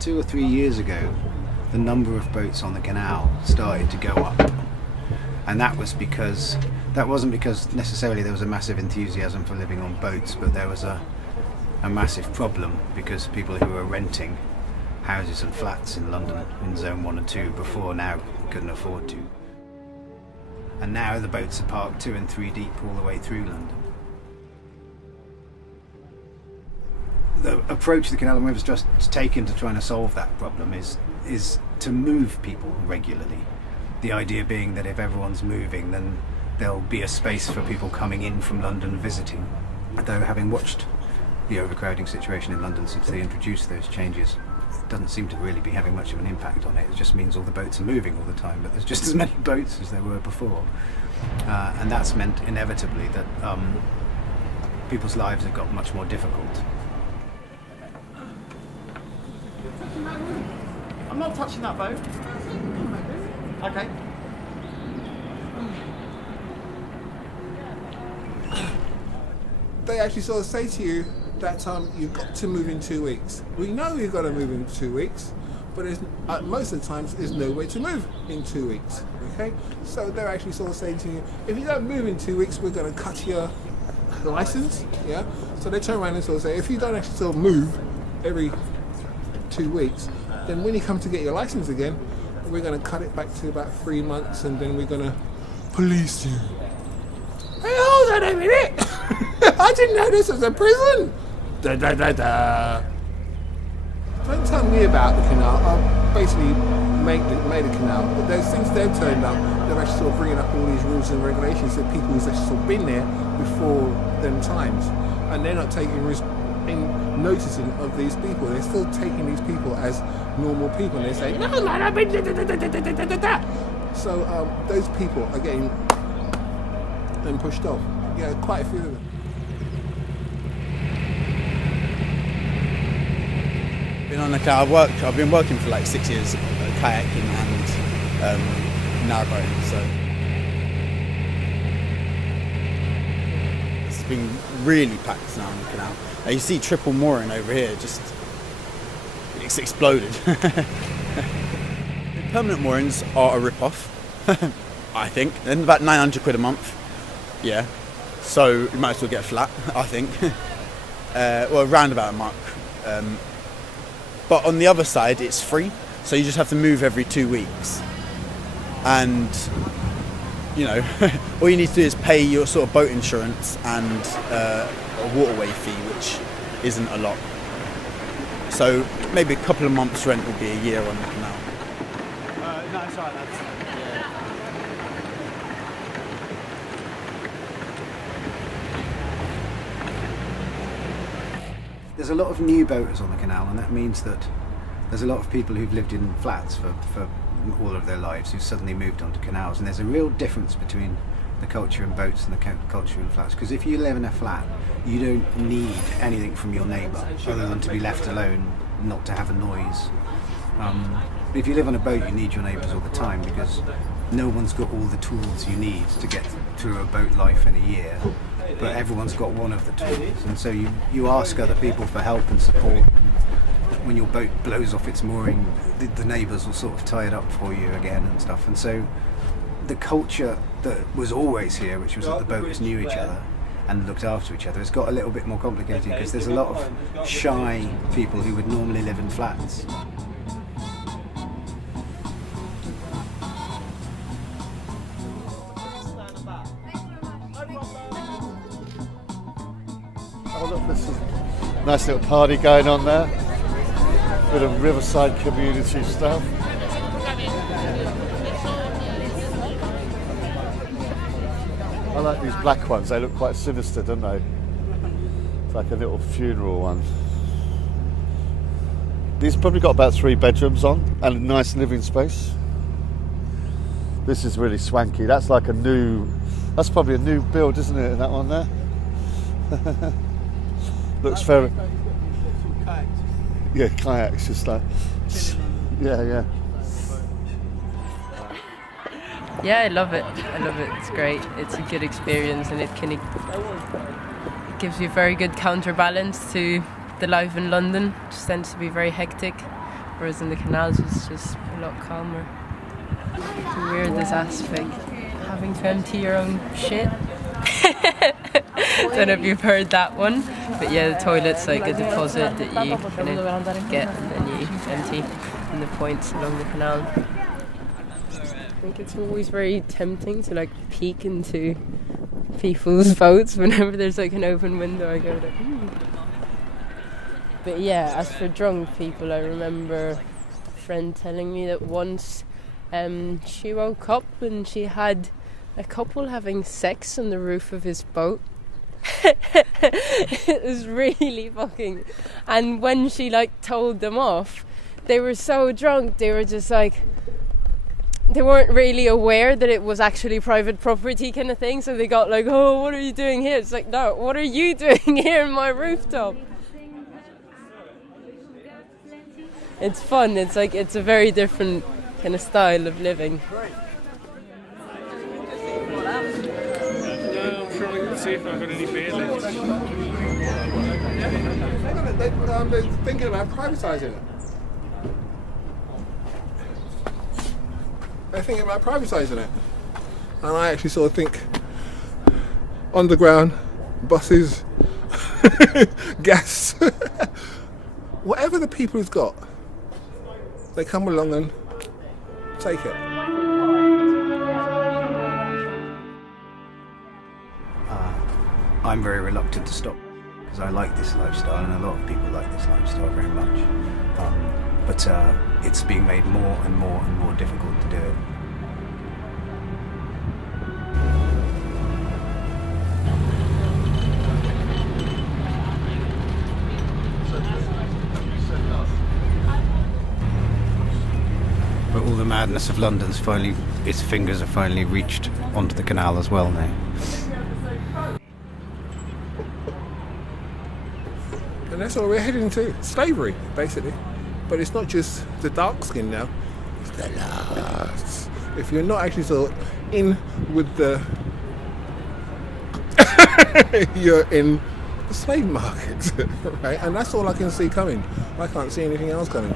2 or 3 years ago, the number of boats on the canal started to go up. And that wasn't because necessarily there was a massive enthusiasm for living on boats, but there was a massive problem because people who were renting houses and flats in London in Zone 1 and 2 before now couldn't afford to. And now the boats are parked 2 and 3 deep all the way through London. The approach the Canal and Rivers Trust has taken to trying to solve that problem is to move people regularly. The idea being that if everyone's moving, then there'll be a space for people coming in from London visiting. Though having watched the overcrowding situation in London since they introduced those changes, it doesn't seem to really be having much of an impact on it. It just means all the boats are moving all the time, but there's just as many boats as there were before. And that's meant inevitably that people's lives have got much more difficult. I'm not touching that boat. Okay. They actually sort of say to you that you've got to move in 2 weeks. We know you've got to move in 2 weeks, but most of the times there's no way to move in 2 weeks. Okay, so they're actually sort of saying to you, if you don't move in 2 weeks, we're going to cut your license. Yeah. So they turn around and sort of say, if you don't actually sort of move every 2 weeks, then when you come to get your license again, we're going to cut it back to about 3 months, and then we're going to police you. Hey, hold on a minute! I didn't know this was a prison! Da da da da! Don't tell me about the canal. I basically made the canal, but there's things they've turned up, they're actually sort of bringing up all these rules and regulations that people who's actually sort of been there before them times, and they're not taking in noticing of these people. They're still taking these people as normal people, and they say, no, I've been da da da da da da da. So those people are getting them pushed off. Yeah, quite a few of them. Been on the canal. I've been working for like 6 years, kayaking and narrowboating. So it's been really packed now on the canal. You see triple mooring over here, it's exploded. Permanent moorings are a rip-off, I think. They're about 900 quid a month. Yeah. So you might as well get a flat, I think. Well, around about a mark. But on the other side, it's free. So you just have to move every 2 weeks. And, you know, all you need to do is pay your sort of boat insurance and a waterway fee, which isn't a lot. So maybe a couple of months' rent will be a year on the canal. No, it's alright, lads. There's a lot of new boaters on the canal, and that means that there's a lot of people who've lived in flats for all of their lives who suddenly moved onto canals, and there's a real difference between the culture in boats and the culture in flats, because if you live in a flat, you don't need anything from your neighbour other than to be left alone, not to have a noise. If you live on a boat, you need your neighbours all the time, because no one's got all the tools you need to get through a boat life in a year, but everyone's got one of the tools, and so you ask other people for help and support. And when your boat blows off its mooring, the neighbours will sort of tie it up for you again and stuff. And so the culture that was always here, which was that the boaters knew each other and looked after each other, has got a little bit more complicated because there's a lot of shy people who would normally live in flats. Oh look, there's a nice little party going on there. Bit of riverside community stuff. I like these black ones, they look quite sinister, don't they? It's like a little funeral one. These probably got about 3 bedrooms on and a nice living space. This is really swanky. That's probably a new build, isn't it, that one there? Looks very... Yeah, kayaks, just like... Yeah. Yeah, I love it. It's great. It's a good experience, and it gives you a very good counterbalance to the life in London. It just tends to be very hectic. whereas in the canals it's just a lot calmer. The weirdest aspect, having to empty your own shit. Don't know if you've heard that one, but yeah, the toilet's like a deposit that you kind of get and then you empty in the points along the canal. I think it's always very tempting to like peek into people's boats whenever there's like an open window. I go like, But yeah, as for drunk people, I remember a friend telling me that once she woke up and she had a couple having sex on the roof of his boat. It was really fucking... And when she like told them off, they were so drunk, they were just like... They weren't really aware that it was actually private property kind of thing, so they got like, oh, what are you doing here? It's like, no, what are you doing here in my rooftop? It's fun, it's like, it's a very different kind of style of living. See if I've got any beer left. They're thinking about privatising it. They're thinking about privatising it. And I actually sort of think underground, buses, gas, whatever the people has got, they come along and take it. I'm very reluctant to stop because I like this lifestyle, and a lot of people like this lifestyle very much. But it's being made more and more and more difficult to do it. But all the madness of London's finally, its fingers have finally reached onto the canal as well now. And that's what we're heading to, slavery, basically. But it's not just the dark skin now, it's the last. If you're not actually sort of in with the... you're in the slave market, right? And that's all I can see coming. I can't see anything else coming.